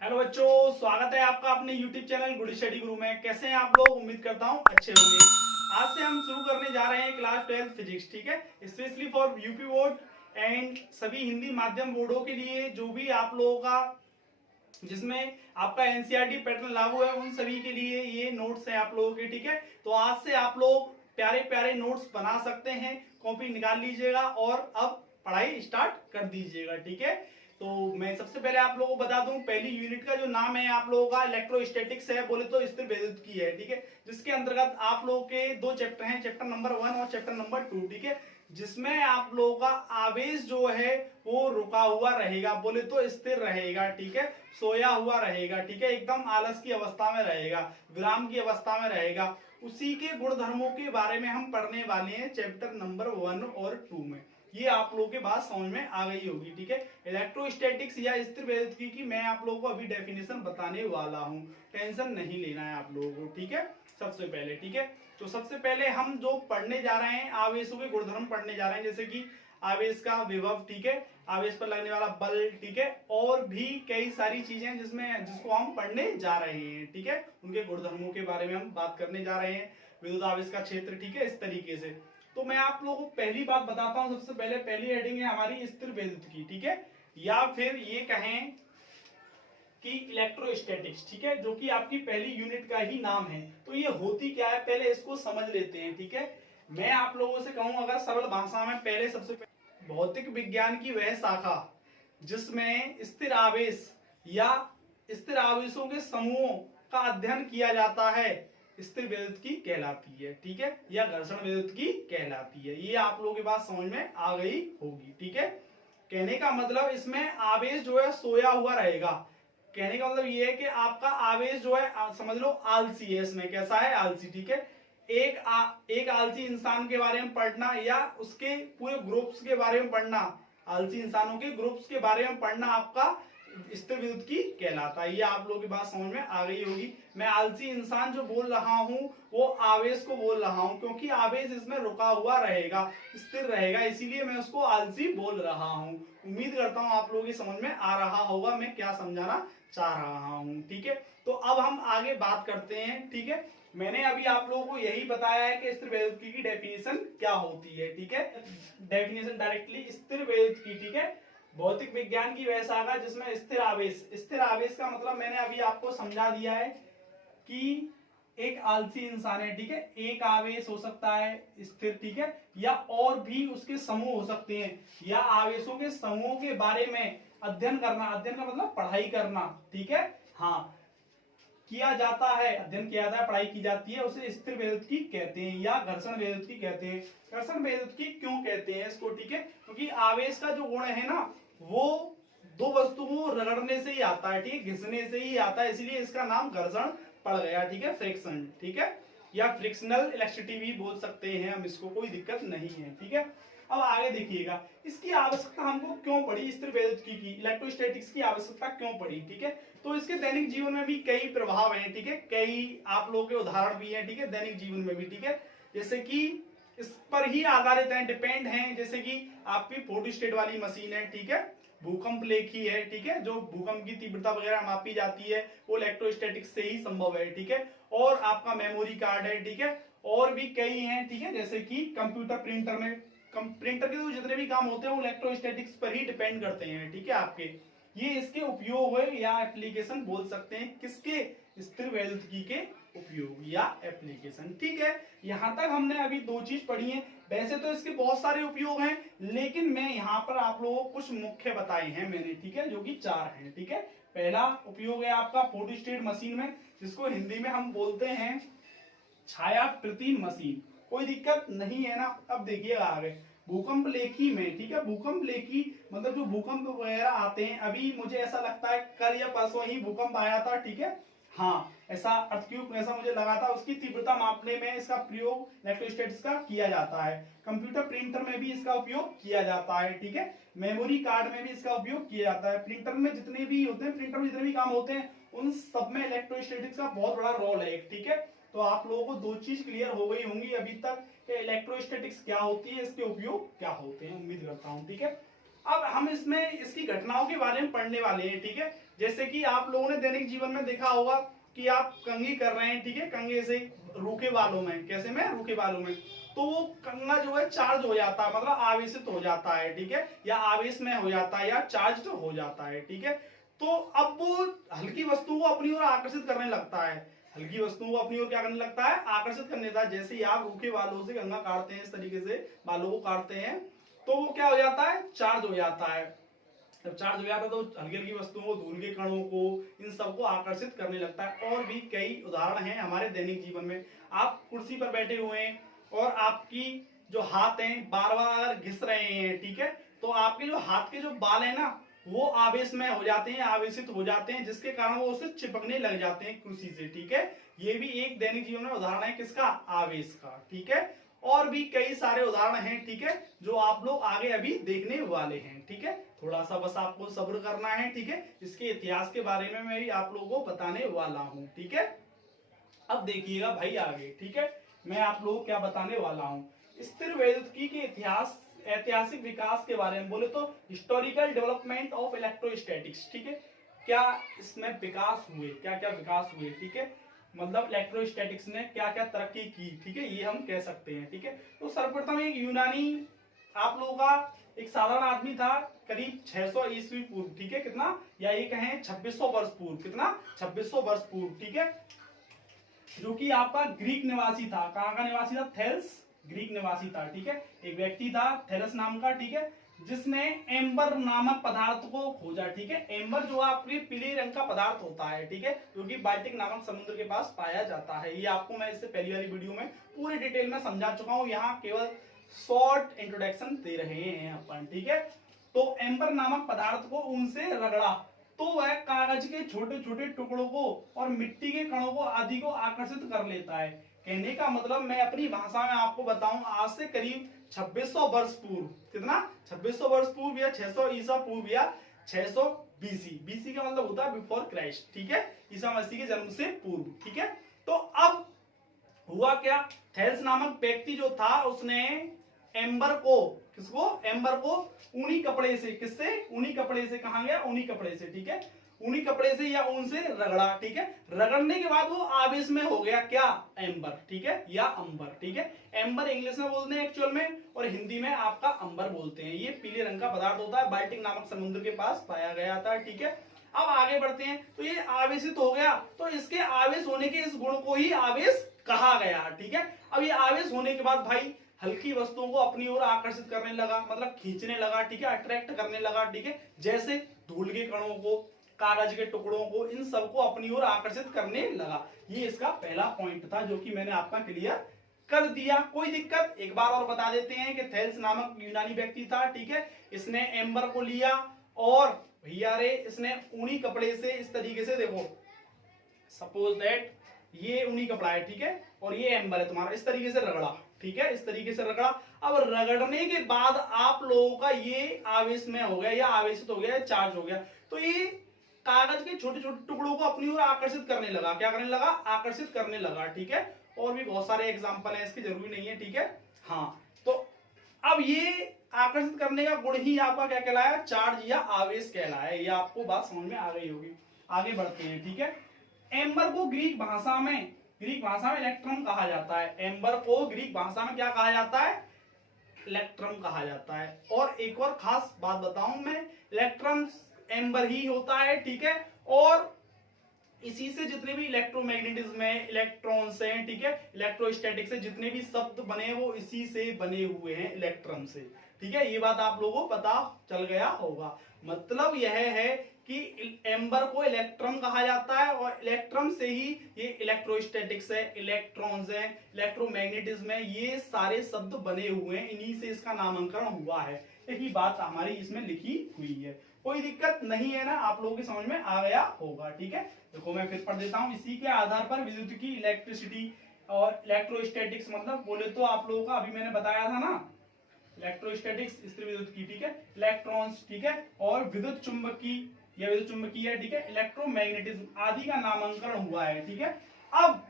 Hello बच्चों, स्वागत है आपका अपने YouTube चैनल गुड स्टडी गुरु में। कैसे हैं आप लोग? उम्मीद करता हूं अच्छे होंगे। आज से हम शुरू करने जा रहे हैं क्लास 12 फिजिक्स, ठीक है, specially for UP board and सभी हिंदी माध्यम बोर्डों के लिए जो भी आप लोगों का जिसमें आपका एनसीईआरटी पैटर्न लागू है उन सभी के लिए ये नोट्स है आप लोगों के, ठीक है। तो आज से आप लोग प्यारे प्यारे नोट्स बना सकते हैं, कॉपी निकाल लीजिएगा और अब पढ़ाई स्टार्ट कर दीजिएगा, ठीक है। तो मैं सबसे पहले आप लोगों को बता दूं, पहली यूनिट का जो नाम है आप लोगों का इलेक्ट्रोस्टैटिक्स है, बोले तो स्थिर वैद्युत की है, ठीक है। जिसके अंतर्गत आप लोगों के दो चैप्टर हैं, चैप्टर नंबर 1 और चैप्टर नंबर 2, ठीक है। जिसमें आप लोगों का आवेश जो है वो रुका हुआ रहेगा, बोले तो स्थिर रहेगा, ठीक है, सोया हुआ रहेगा, ठीक है, एकदम आलस की अवस्था में रहेगा, विराम की अवस्था में रहेगा। उसी के गुणधर्मों के बारे में हम पढ़ने वाले हैं चैप्टर नंबर 1 और 2 में। ये आप लोगों के बात समझ में आ गई होगी, ठीक है। इलेक्ट्रोस्टैटिक्स या स्थिर वैद्युतिकी की मैं आप लोगों को अभी डेफिनेशन बताने वाला हूँ, टेंशन नहीं लेना है आप लोगों को, ठीक है। सबसे पहले, ठीक है, तो सबसे पहले हम जो पढ़ने जा रहे हैं आवेशों के गुणधर्म पढ़ने जा रहे हैं, जैसे कि आवेश का विभव, ठीक है, आवेश पर लगने वाला बल, ठीक है, और भी कई सारी चीजें जिसको हम पढ़ने जा रहे हैं, ठीक है। उनके गुणधर्मों के बारे में हम बात करने जा रहे हैं, विद्युत आवेश का क्षेत्र, ठीक है, इस तरीके से। तो मैं आप लोगों को पहली बात बताता हूं, सबसे पहले पहली हेडिंग है हमारी स्थिर वैद्युतिकी, ठीक है, या फिर ये कहें कि इलेक्ट्रोस्टैटिक्स, ठीक है, जो कि आपकी पहली यूनिट का ही नाम है। तो ये होती क्या है पहले इसको समझ लेते हैं, ठीक है। मैं आप लोगों से कहूं अगर सरल भाषा में, पहले सबसे पहले भौतिक विज्ञान की वह शाखा जिसमें स्थिर आवेश या स्थिर आवेशों के समूहों का अध्ययन किया जाता है स्थिर वैद्युतिकी कहलाती है, ठीक है, या घर्षण वैद्युतिकी कहलाती है। ये आप लोगों के पास समझ में आ गई होगी, ठीक है। कहने का मतलब इसमें आवेश जो है सोया हुआ रहेगा। कहने का मतलब ये है कि आपका आवेश जो है समझ लो आलसी है, इसमें कैसा है, आलसी, ठीक है। एक आलसी इंसान के बारे में पढ़ना या उसके पूरे ग्रुप्स के बारे में पढ़ना, आलसी इंसानों के ग्रुप्स के बारे में पढ़ना आपका स्थिर वैद्युतिकी कहलाता है। ये आप लोगों की बात समझ में आ गई होगी। मैं आलसी इंसान जो बोल रहा हूं वो आवेश को बोल रहा हूं, क्योंकि आवेश इसमें रुका हुआ रहेगा, स्थिर रहेगा, इसीलिए मैं उसको आलसी बोल रहा हूं। उम्मीद करता हूं आप लोगों की समझ में आ रहा होगा मैं क्या समझाना चाह रहा हूं, ठीक है। तो अब हम आगे बात करते हैं, ठीक है। मैंने अभी आप लोगों को यही बताया है कि स्थिर वैद्युतिकी की डेफिनेशन क्या होती है, ठीक है। डेफिनेशन डायरेक्टली स्थिर वैद्युतिकी, ठीक है, भौतिक विज्ञान की वह शाखा जिसमें स्थिर आवेश का मतलब मैंने अभी आपको समझा दिया है कि एक आलसी इंसान है, ठीक है, एक आवेश हो सकता है स्थिर, ठीक है, या और भी उसके समूह हो सकते हैं, या आवेशों के समूह के बारे में अध्ययन करना, अध्ययन का मतलब पढ़ाई करना, ठीक है, हाँ, किया जाता है, अध्ययन किया जाता है, पढ़ाई की जाती है, उसे स्थिर वैद्युतिकी कहते हैं या घर्षण वैद्युतिकी कहते हैं। घर्षण वैद्युतिकी क्यों कहते हैं इसको, ठीक है, क्योंकि आवेश का जो गुण है ना वो दो वस्तु को रगड़ने से ही आता है, ठीक है, घिसने से ही आता है, इसलिए इसका नाम घर्षण पड़ गया, ठीक है, फ्रिक्शन, ठीक है, या फ्रिक्शनल इलेक्ट्रिसिटी भी बोल सकते हैं हम इसको, कोई दिक्कत नहीं है, ठीक है। अब आगे देखिएगा इसकी आवश्यकता हमको क्यों पड़ी, स्थिर वैद्युतिकी की, इलेक्ट्रोस्टैटिक्स की आवश्यकता क्यों पड़ी, ठीक है। तो इसके दैनिक जीवन में भी कई प्रभाव हैं, ठीक है, कई आप लोगों के उदाहरण भी हैं, ठीक है, दैनिक जीवन में भी, ठीक है, जैसे कि इस पर ही आधारित हैं, डिपेंड हैं, जैसे कि आपकी फोटोस्टेट वाली मशीन है, ठीक है, भूकंप लेखी है, ठीक है, जो भूकंप की तीव्रता वगैरह मापी जाती है वो इलेक्ट्रोस्टैटिक्स से ही संभव है, ठीक है, और आपका मेमोरी कार्ड है, ठीक है, और भी कई हैं, ठीक है, जैसे कि कंप्यूटर प्रिंटर में प्रिंटर के तो जितने भी काम होते हैं वो इलेक्ट्रोस्टैटिक्स पर ही डिपेंड करते हैं, ठीक है आपके। ये इसके उपयोग है या एप्लीकेशन बोल सकते हैं, किसके, स्थिर वैद्युतिकी के उपयोग या एप्लीकेशन, ठीक है। यहां तक हमने अभी दो चीज पढ़ी है, वैसे तो इसके बहुत सारे उपयोग हैं, लेकिन मैं यहाँ पर आप लोगों को कुछ मुख्य बताए हैं मैंने, ठीक है, जो कि 4 हैं, ठीक है। पहला उपयोग है आपका फोटोस्टेट मशीन में, जिसको हिंदी में हम बोलते हैं छाया प्रति मशीन, कोई दिक्कत नहीं है ना। अब देखिएगा आगे भूकंप लेखी में, ठीक है, भूकंप लेखी मतलब जो भूकंप वगैरह आते हैं, अभी मुझे ऐसा लगता है कल या परसों ही भूकंप आया था, ठीक है, हाँ, ऐसा अर्थक्वेक ऐसा मुझे लगा था, उसकी तीव्रता मापने में इसका प्रयोग इलेक्ट्रोस्टैटिक्स का किया जाता है। कंप्यूटर प्रिंटर में भी इसका उपयोग किया जाता है, ठीक है, मेमोरी कार्ड में भी इसका उपयोग किया जाता है। प्रिंटर में जितने भी होते हैं, प्रिंटर में जितने भी काम होते हैं उन सब में इलेक्ट्रोस्टैटिक्स का बहुत बड़ा रोल है, ठीक है। तो आप लोगों को दो चीज क्लियर हो गई होंगी अभी तक कि इलेक्ट्रोस्टैटिक्स क्या होती है, इसके उपयोग क्या होते हैं, उम्मीद करता हूं, ठीक है। अब हम इसमें इसकी घटनाओं के बारे में पढ़ने वाले हैं, ठीक है। जैसे कि आप लोगों ने दैनिक जीवन में देखा होगा कि आप कंघी कर रहे हैं, ठीक है, कंघे से रूखे बालों में, कैसे में, रूखे बालों में, तो वो कंघा जो है चार्ज हो जाता है, मतलब आवेशित हो जाता है, ठीक है, या आवेश में हो जाता है या चार्ज हो जाता है, ठीक है। तो अब वो हल्की वस्तु को अपनी ओर आकर्षित करने लगता है, हल्की वस्तुओं को अपनी ओर क्या करने लगता है, आकर्षित करने लगता है। जैसे ही आप रूखे बालों से कंघा काटते हैं, इस तरीके से बालों को काटते हैं, तो वो क्या हो जाता है, चार्ज हो जाता है। जब चार्ज हो जाता है तो हल्की हल्की वस्तुओं को, धूल के कणों को, इन सबको आकर्षित करने लगता है। और भी कई उदाहरण हैं हमारे दैनिक जीवन में। आप कुर्सी पर बैठे हुए हैं और आपकी जो हाथ हैं बार बार अगर घिस रहे हैं, ठीक है, तो आपके जो हाथ के जो बाल है ना, वो आवेश में हो जाते हैं, आवेशित हो जाते हैं, जिसके कारण वो उससे चिपकने लग जाते हैं कुर्सी से, ठीक है। ये भी एक दैनिक जीवन में उदाहरण है किसका, आवेश का, ठीक है। और भी कई सारे उदाहरण हैं, ठीक है, जो आप लोग आगे अभी देखने वाले हैं, ठीक है। थोड़ा सा बस आपको सब्र करना है, ठीक है। इसके इतिहास के बारे में मैं भी आप लोगों को बताने वाला हूं, ठीक है। अब देखिएगा भाई आगे, ठीक है, मैं आप लोगों को क्या बताने वाला हूं। स्थिर वैद्युतिकी के इतिहास, ऐतिहासिक विकास के बारे में बोले तो हिस्टोरिकल डेवलपमेंट ऑफ इलेक्ट्रोस्टैटिक्स, ठीक है। क्या इसमें विकास हुए, क्या क्या विकास हुए, ठीक है, मतलब इलेक्ट्रोस्टैटिक्स ने क्या क्या तरक्की की, ठीक है, ये हम कह सकते हैं, ठीक है। तो सर्वप्रथम एक यूनानी, आप लोगों का एक साधारण आदमी था, करीब 600 ईस्वी पूर्व, ठीक है, कितना, या ये कहें 2600 वर्ष पूर्व, कितना, 2600 वर्ष पूर्व, ठीक है, जो कि आपका ग्रीक निवासी था। कहां का निवासी था, थेल्स, ग्रीक निवासी था, ठीक है। एक व्यक्ति था थेलस नाम का, ठीक है, जिसने एम्बर नामक पदार्थ को खोजा, ठीक है। एम्बर जो आपके पीले रंग का पदार्थ होता है, ठीक है, जो कि बाल्टिक नामक समुद्र के पास पाया जाता है। ये आपको मैं इससे पहली वाली वीडियो में पूरे डिटेल में समझा चुका हूं, यहाँ केवल शॉर्ट इंट्रोडक्शन दे रहे हैं अपन, ठीक है। तो एम्बर नामक पदार्थ को उनसे रगड़ा तो वह कागज के छोटे छोटे टुकड़ों को और मिट्टी के कणों को आदि को आकर्षित कर लेता है। कहने का मतलब मैं अपनी भाषा में आपको बताऊं, आज से करीब 2600 वर्ष पूर्व, कितना, 2600 वर्ष पूर्व या 600 ईसा पूर्व या 600 बीसी, बीसी का मतलब होता है बिफोर क्राइस्ट, ठीक है, ईसा मसीह के जन्म से पूर्व, ठीक है। तो अब हुआ क्या, थेल्स नामक व्यक्ति जो था उसने एम्बर को, किसको, एम्बर को ऊनी कपड़े से, किससे, ऊनी कपड़े से, कहा गया, ऊनी कपड़े से, ठीक है, ऊनी कपड़े से या ऊन से रगड़ा, ठीक है। रगड़ने के बाद वो आवेश में हो गया, क्या, एम्बर, ठीक है, या अंबर, ठीक है। एम्बर इंग्लिश में बोलते हैं एक्चुअल में, और हिंदी में आपका अंबर बोलते हैं। ये पीले रंग का पदार्थ होता है, बाल्टिक नामक समुद्र के पास पाया गया था, ठीक है। अब आगे बढ़ते हैं, तो ये आवेशित हो गया, तो इसके आवेश होने के इस गुण को ही आवेश कहा गया, ठीक है। अब ये आवेश होने के बाद भाई हल्की वस्तुओं को अपनी ओर आकर्षित करने लगा, मतलब खींचने लगा, ठीक है, अट्रैक्ट करने लगा, ठीक है। जैसे धूल के कणों को, कागज के टुकड़ों को, इन सबको अपनी ओर आकर्षित करने लगा। ये इसका पहला पॉइंट था जो कि मैंने आपका क्लियर कर दिया। कोई दिक्कत, एक बार और बता देते हैं कि थेल्स नामक यूनानी व्यक्ति था, ठीक है, इसने एम्बर को लिया और भैया रे इसने ऊनी कपड़े से इस तरीके से, देखो सपोज दैट ये ऊनी कपड़ा है, ठीक है, और ये एम्बर है तुम्हारा, इस तरीके से रगड़ा, ठीक है, इस तरीके से रगड़ा। अब रगड़ने के बाद आप लोगों का ये आवेश में हो गया या आवेशित हो गया, चार्ज हो गया, तो ये कागज के छोटे छोटे टुकड़ों को अपनी ओर आकर्षित करने लगा, क्या करने लगा, आकर्षित करने लगा, ठीक है। और भी बहुत सारे एग्जाम्पल है इसकी, जरूरी नहीं है, ठीक है। हाँ, तो अब ये आकर्षित करने का गुण ही आपका क्या कहलाया, चार्ज या आवेश कहलाया। ये आपको बात समझ में आ गई होगी। आगे बढ़ते हैं, ठीक है। एम्बर को ग्रीक भाषा में इलेक्ट्रम कहा जाता है। एम्बर को ग्रीक भाषा में क्या कहा जाता है, इलेक्ट्रम कहा जाता है। और एक और खास बात बताऊं मैं, इलेक्ट्रम एम्बर ही होता है, ठीक है, और इसी से जितने भी इलेक्ट्रोमैग्नेटिज्म है, इलेक्ट्रॉन्स हैं, ठीक है, इलेक्ट्रोस्टैटिक्स से जितने भी शब्द बने वो इसी से बने हुए हैं, इलेक्ट्रॉन से, ठीक है। ये बात आप लोगों को पता चल गया होगा। मतलब यह है कि एम्बर को इलेक्ट्रॉन कहा जाता है और इलेक्ट्रॉन से ही ये इलेक्ट्रोस्टैटिक्स है, इलेक्ट्रॉन्स है, इलेक्ट्रोमैग्नेटिज्म है, ये सारे शब्द बने हुए हैं, इन्हीं से इसका नामांकन हुआ है। यही बात हमारी इसमें लिखी हुई है। कोई दिक्कत नहीं है ना, आप लोगों की समझ में आ गया होगा, ठीक है। देखो मैं फिर पढ़ देता हूं। इसी के आधार पर विद्युत की, इलेक्ट्रिसिटी और इलेक्ट्रोस्टैटिक्स, मतलब बोले तो आप लोगों का अभी मैंने बताया था ना, इलेक्ट्रोस्टैटिक्स स्थिर विद्युत की, ठीक है, इलेक्ट्रॉन्स, ठीक है, और विद्युत चुंबकी या विद्युत चुंबकीय, ठीक है, इलेक्ट्रोमैग्नेटिज्म आदि का नामांकन हुआ है, ठीक है। अब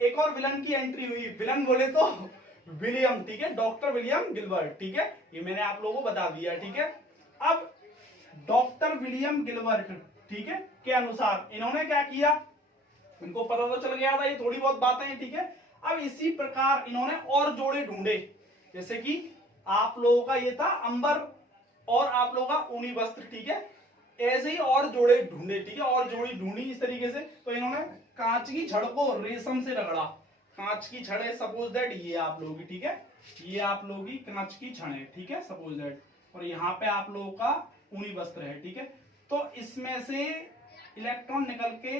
एक और विलन की एंट्री हुई। विलन बोले तो विलियम, ठीक है, डॉक्टर विलियम गिलबर्ट, ठीक है, ये मैंने आप लोगों को बता दिया, ठीक है। अब डॉक्टर विलियम गिलबर्ट, ठीक है, के अनुसार इन्होंने क्या किया, इनको पता तो चल गया था ये थोड़ी बहुत बातें हैं, ठीक है। अब इसी प्रकार इन्होंने और जोड़े ढूंढे, जैसे कि आप लोगों का ये था अंबर और आप लोगों का ऊनी वस्त्र, ठीक है, ऐसे ही और जोड़े ढूंढे, ठीक है, और जोड़ी ढूंढी इस तरीके से। तो इन्होंने कांच की छड़ को रेशम से रगड़ा, कांच की छड़ है, सपोज दैट ये आप लोगों की, ठीक है, ये आप लोगों की कांच की छड़ है, ठीक है, सपोज दैट, और यहाँ पे आप लोगों का ऊनी वस्त्र है, ठीक है। तो इसमें से इलेक्ट्रॉन निकल के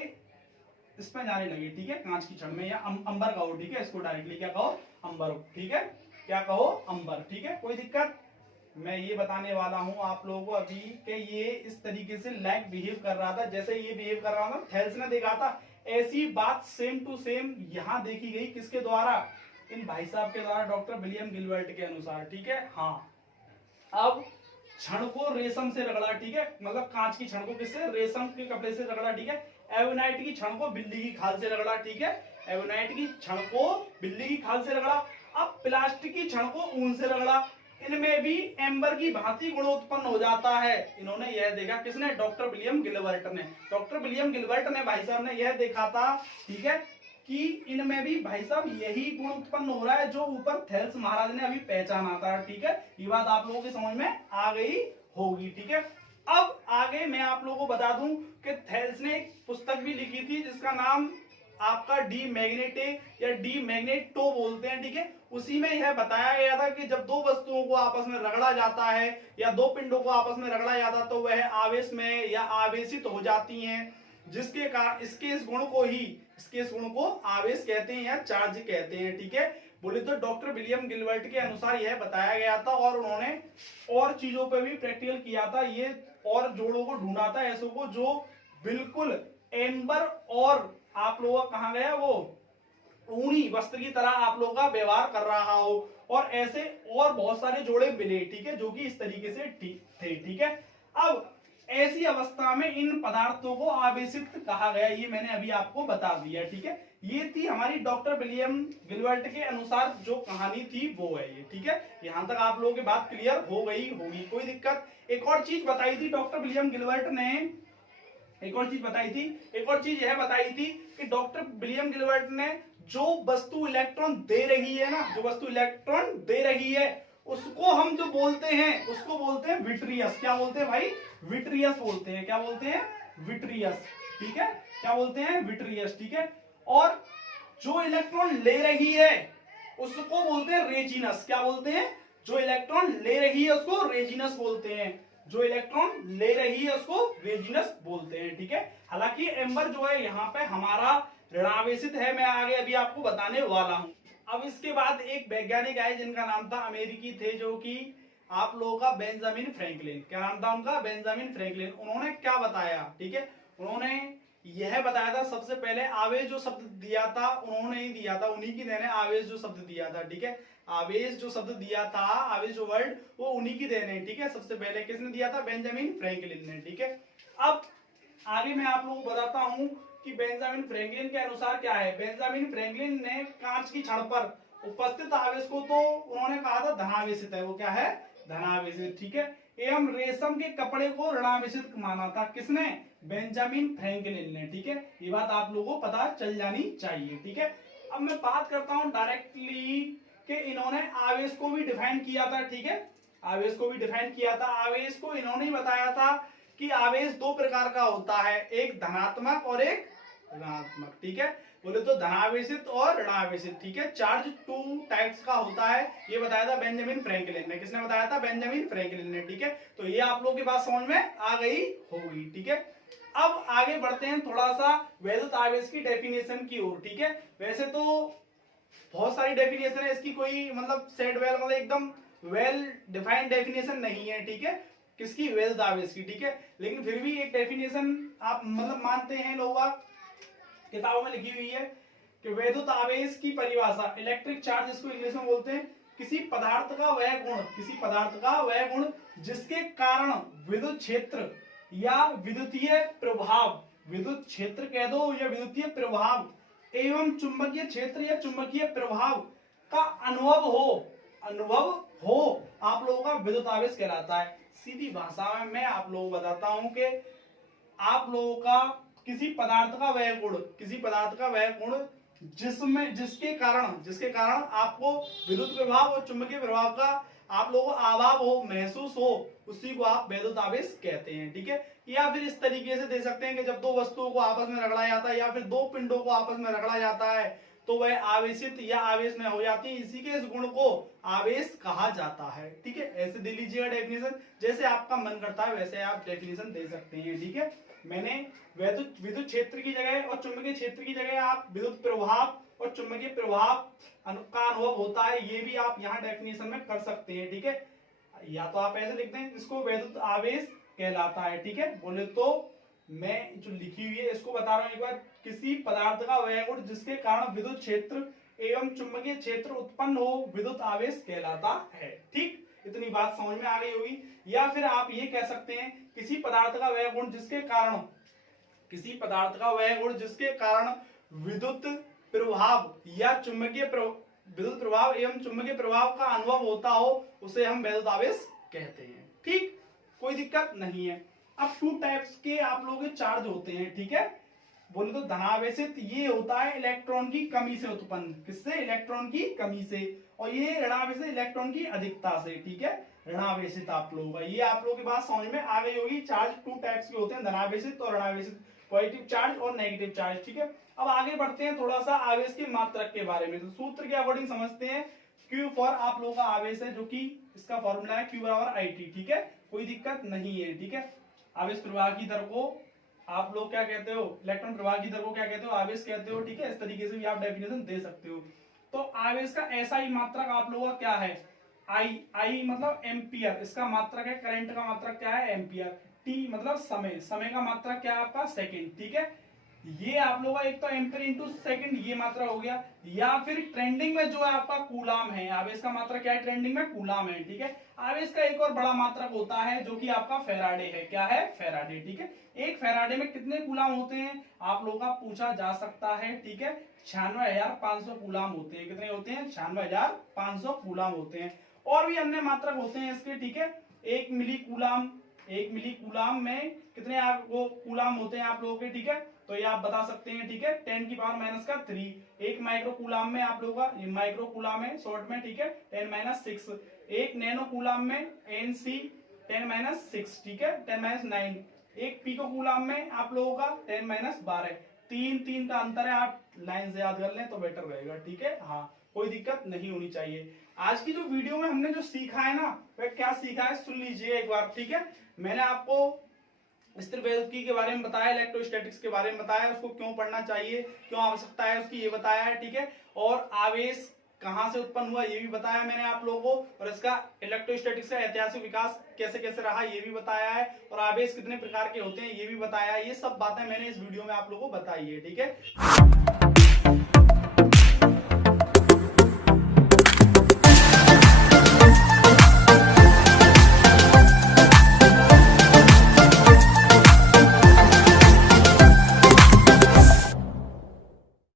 इसमें जाने लगे, ठीक है, कांच की छड़ में, या अंबर कहो, ठीक है, इसको डायरेक्टली क्या कहो, अंबर, ठीक है, क्या कहो, अंबर, ठीक है, कोई दिक्कत। मैं ये बताने वाला हूं आप लोगों को अभी कि ये इस तरीके से लाइक बिहेव कर रहा था, जैसे ये बिहेव कर रहा था थेल्स ने देखा था, ऐसी बात सेम टू सेम यहां देखी गई, किसके द्वारा, इन भाई साहब के द्वारा, डॉक्टर विलियम गिलबर्ट के अनुसार, ठीक है। हाँ, अब छड़ को रेशम से रगड़ा, ठीक है, मतलब कांच की छड़ को किससे, रेशम के कपड़े से रगड़ा, ठीक है। एवोनाइट की छड़ को बिल्ली की खाल से रगड़ा, ठीक है, एवोनाइट की छड़ को बिल्ली की खाल से रगड़ा। अब प्लास्टिक की छड़ को ऊन से रगड़ा, इनमें भी एम्बर की भांति गुण उत्पन्न हो जाता है। इन्होंने यह देखा, किसने, डॉक्टर विलियम गिलबर्ट ने, डॉक्टर विलियम गिलबर्ट ने भाई साहब ने यह देखा था, ठीक है, कि इनमें भी भाई साहब यही गुण उत्पन्न हो रहा है जो ऊपर थेल्स महाराज ने अभी पहचाना था, ठीक है। ये बात आप लोगों की समझ में आ गई होगी, ठीक है। अब आगे मैं आप लोगों को बता दूं कि थेल्स ने एक पुस्तक भी लिखी थी जिसका नाम आपका डी मैग्नेटे या डी मैग्नेटो बोलते हैं, ठीक है। उसी में यह बताया गया था कि जब दो वस्तुओं को आपस में रगड़ा जाता है या दो पिंडों को आपस में रगड़ा जाता तो वह आवेश में या आवेशित हो जाती हैं, जिसके कारण इसके इस गुण को आवेश कहते हैं या चार्ज कहते हैं, ठीक है। बोले तो डॉक्टर विलियम गिलबर्ट के अनुसार यह बताया गया था, और उन्होंने और चीजों पे भी प्रैक्टिकल किया था, ये और जोड़ों को ढूंढा था ऐसों को जो बिल्कुल एम्बर और आप लोगों का कहा गया वो ऊनी वस्त्र की तरह आप लोगों का व्यवहार कर रहा हो, और ऐसे और बहुत सारे जोड़े मिले, ठीक है, जो कि इस तरीके से थे, ठीक है। अब ऐसी अवस्था में इन पदार्थों को आवेशित कहा गया, ये मैंने अभी आपको बता दिया, ठीक है। ये थी हमारी डॉक्टर विलियम गिलबर्ट के अनुसार जो कहानी थी वो है ये, ठीक है। यहां तक आप लोगों की बात क्लियर हो गई होगी, कोई दिक्कत। एक और चीज बताई थी डॉक्टर विलियम गिलबर्ट ने, एक और चीज यह बताई थी कि डॉक्टर विलियम गिलबर्ट ने जो वस्तु इलेक्ट्रॉन दे रही है ना, जो वस्तु इलेक्ट्रॉन दे रही है उसको हम जो बोलते हैं उसको बोलते हैं विट्रियस। क्या बोलते हैं भाई, विट्रियस बोलते हैं, क्या बोलते हैं, विट्रियस, ठीक है, क्या बोलते हैं, विट्रियस, ठीक है। और जो इलेक्ट्रॉन ले रही है उसको बोलते हैं रेजिनस। क्या बोलते हैं, जो इलेक्ट्रॉन ले रही है उसको रेजिनस बोलते हैं, जो इलेक्ट्रॉन ले रही है उसको रेजिनस बोलते हैं, ठीक है। हालांकि एम्बर जो है यहाँ पे हमारा ऋणावेशित है, मैं आगे अभी आपको बताने वाला हूं। अब इसके बाद एक वैज्ञानिक आए जिनका नाम था, अमेरिकी थे, जो कि आप लोगों का बेंजामिन फ्रैंकलिन। क्या नाम था उनका, बेंजामिन फ्रैंकलिन। उन्होंने क्या बताया, ठीक है, उन्होंने यह बताया था, सबसे पहले आवेश जो शब्द दिया था उन्होंने ही दिया था, उन्हीं की देन है आवेश जो शब्द दिया था, ठीक है। आवेश जो शब्द दिया था, आवेश जो वर्ड, वो उन्हीं की देन है, ठीक है। सबसे पहले किसने दिया था, बेंजामिन फ्रैंकलिन ने, ठीक है। अब आगे मैं आप लोगों को बताता हूं कि बेंजामिन फ्रैंकलिन के अनुसार क्या है। बेंजामिन फ्रैंकलिन ने कांच की छड़ पर उपस्थित आवेश को तो उन्होंने कहा था धनावेशित है, वो क्या है, धनावेशित, ठीक है। एवं रेशम के कपड़े को ऋणावेशित माना था, किसने, बेंजामिन फ्रैंकलिन ने, ठीक है। ये बात आप लोगों को पता चल जानी चाहिए, ठीक है। अब मैं बात करता हूं डायरेक्टली कि इन्होंने आवेश को भी डिफाइन किया था, ठीक है, आवेश को भी डिफाइन किया था। आवेश को इन्होंने ही बताया था कि आवेश दो प्रकार का होता है, एक धनात्मक और एक ऋणात्मक, ठीक है। बोले तो धनावेशित और ऋणावेशित, ठीक है। चार्ज टू टाइप्स का होता है, ये बताया था बेंजामिन फ्रैंकलिन ने। किसने बताया था, बेंजामिन फ्रैंकलिन ने, ठीक है। तो ये आप लोगों की बात समझ में आ गई होगी, ठीक है। अब आगे बढ़ते हैं थोड़ा सा वैद्युत आवेश की डेफिनेशन की ओर, ठीक है। वैसे तो बहुत सारी डेफिनेशन है इसकी, कोई मतलब सेट वेल मतलब एकदम वेल डिफाइंड डेफिनेशन नहीं है, ठीक है, किसकी, वैद्युत आवेश की, ठीक है। लेकिन फिर भी एक डेफिनेशन आप मतलब मानते हैं लोग, किताबों में लिखी हुई है कि वैद्युत आवेश की परिभाषा, इलेक्ट्रिक चार्ज इसको इंग्लिश में बोलते हैं, किसी पदार्थ का वह गुण जिसके कारण विद्युत क्षेत्र या विद्युतीय प्रभाव, विद्युत क्षेत्र कह दो या विद्युतीय प्रभाव एवं चुंबकीय क्षेत्र या चुंबकीय प्रभाव का अनुभव हो आप लोगों का विद्युत आवेश कहलाता है। सीधी भाषा में मैं आप लोगों को बताता हूं कि आप लोगों का किसी पदार्थ का वह गुण जिसके कारण आपको विद्युत प्रभाव और चुंबकीय प्रभाव का आप लोगों को अभाव हो, महसूस हो, उसी को आप वैद्युत आवेश कहते हैं। ठीक है, या फिर इस तरीके से दे सकते हैं कि जब दो वस्तुओं को आपस में रगड़ा जाता है या फिर दो पिंडों को आपस में रगड़ा जाता है तो वह आवेशित या आवेश में हो जाती है, इसी के इस गुण को आवेश कहा जाता है। ठीक है, ऐसे दे लीजिएगा डेफिनेशन, जैसे आपका मन करता है वैसे आप डेफिनेशन दे सकते हैं। ठीक है, मैंने विद्युत क्षेत्र की जगह और चुंबकीय क्षेत्र की जगह आप विद्युत प्रभाव और चुंबकीय प्रभाव का अनुभव होता है, ये भी आप यहाँ डेफिनेशन में कर सकते हैं। ठीक है, या तो आप ऐसे लिखते हैं इसको वैद्युत आवेश कहलाता है। ठीक है, बोले तो मैं जो लिखी हुई है इसको बता रहा हूं एक बार, किसी पदार्थ का वह गुण जिसके कारण विद्युत क्षेत्र एवं चुंबकीय क्षेत्र उत्पन्न हो, विद्युत आवेश कहलाता है। ठीक, इतनी बात समझ में आ गई होगी। या फिर आप ये कह सकते हैं किसी पदार्थ का वह गुण जिसके कारण विद्युत प्रभाव या विद्युत प्रभाव एवं चुंबकीय प्रभाव का अनुभव होता हो, उसे हम वैद्युत आवेश कहते हैं। ठीक, कोई दिक्कत नहीं है। अब टू टाइप्स के आप लोगों के चार्ज होते हैं। ठीक है, बोले तो धनावेशित ये होता है इलेक्ट्रॉन की कमी से उत्पन्न, किससे? इलेक्ट्रॉन की कमी से। और ये ऋणावेशित इलेक्ट्रॉन की अधिकता से। ठीक है, ऋणावेशित आप लोगों का, ये आप लोगों की बात समझ में आ गई होगी। चार्ज टू टाइप्स के होते हैं, धनावेशित और ऋणावेशित, पॉजिटिव चार्ज और नेगेटिव चार्ज। ठीक है, अब आगे बढ़ते हैं थोड़ा सा आवेश के मात्रक के बारे में। तो सूत्र के अकॉर्डिंग समझते हैं। Q फॉर आप लोगों का आवेश है, जो कि इसका फॉर्मूला है Q बराबर IT। ठीक है, कोई दिक्कत नहीं है। ठीक है, आवेश प्रवाह की दर को आप लोग क्या कहते हो? इलेक्ट्रॉन प्रवाह की दर को क्या कहते हो? आवेश कहते हो। ठीक है, इस तरीके से भी आप डेफिनेशन दे सकते हो। तो आवेश का ऐसा ही मात्रक आप लोगों का क्या है? I मतलब एम्पियर, इसका मात्रक है। करंट का मात्रक क्या है? एम्पियर। T मतलब समय का मात्रक क्या है आपका? सेकंड। ठीक है, ये आप लोगों का एक तो एम्पियर इंटू सेकंड ये मात्रा हो गया। या फिर ट्रेंडिंग में जो है आपका कूलाम है, आवेश का मात्रक क्या है? ट्रेंडिंग में कूलाम है। ठीक है, आवेश का एक और बड़ा मात्रक होता है जो कि आपका फैराडे है। क्या है? फैराडे। ठीक है, एक फैराडे में कितने कूलाम होते हैं आप लोगों का पूछा जा सकता है। ठीक है, 96,500 कूलाम होते हैं। कितने होते हैं? 96,500 कूलाम होते हैं। और भी अन्य मात्रक होते हैं इसके। ठीक है, एक मिली कूलाम में कितने आपको कूलाम होते हैं आप लोगों के? ठीक है, तो ये आप बता सकते हैं। ठीक है, 10 की पावर माइनस का 3। एक माइक्रो कूलाम में आप लोगों का, ये माइक्रो कूलाम है शॉर्ट में। ठीक है, 10-6। एक नैनो कूलाम में NC 10-6। ठीक है, 10-9। एक पीको कूलाम में आप लोगों का 10-12। 3 का अंतर है, आप लाइन से याद कर लें तो बेटर रहेगा। ठीक है, हाँ, कोई दिक्कत नहीं होनी चाहिए। आज की जो वीडियो में हमने जो सीखा है ना, वह क्या सीखा है सुन लीजिए एक बार। ठीक है, मैंने आपको स्थिर वैद्युतिकी के बारे में बताया, इलेक्ट्रोस्टैटिक्स के बारे में बताया, उसको क्यों पढ़ना चाहिए, क्यों आवश्यकता है उसकी, ये बताया है। ठीक है, और आवेश कहां से उत्पन्न हुआ ये भी बताया मैंने आप लोगों को, और इसका इलेक्ट्रोस्टैटिक्स का ऐतिहासिक विकास कैसे कैसे रहा ये भी बताया है, और आवेश कितने प्रकार के होते हैं ये भी बताया है। ये सब बातें मैंने इस वीडियो में आप लोगों को बताई है। ठीक है।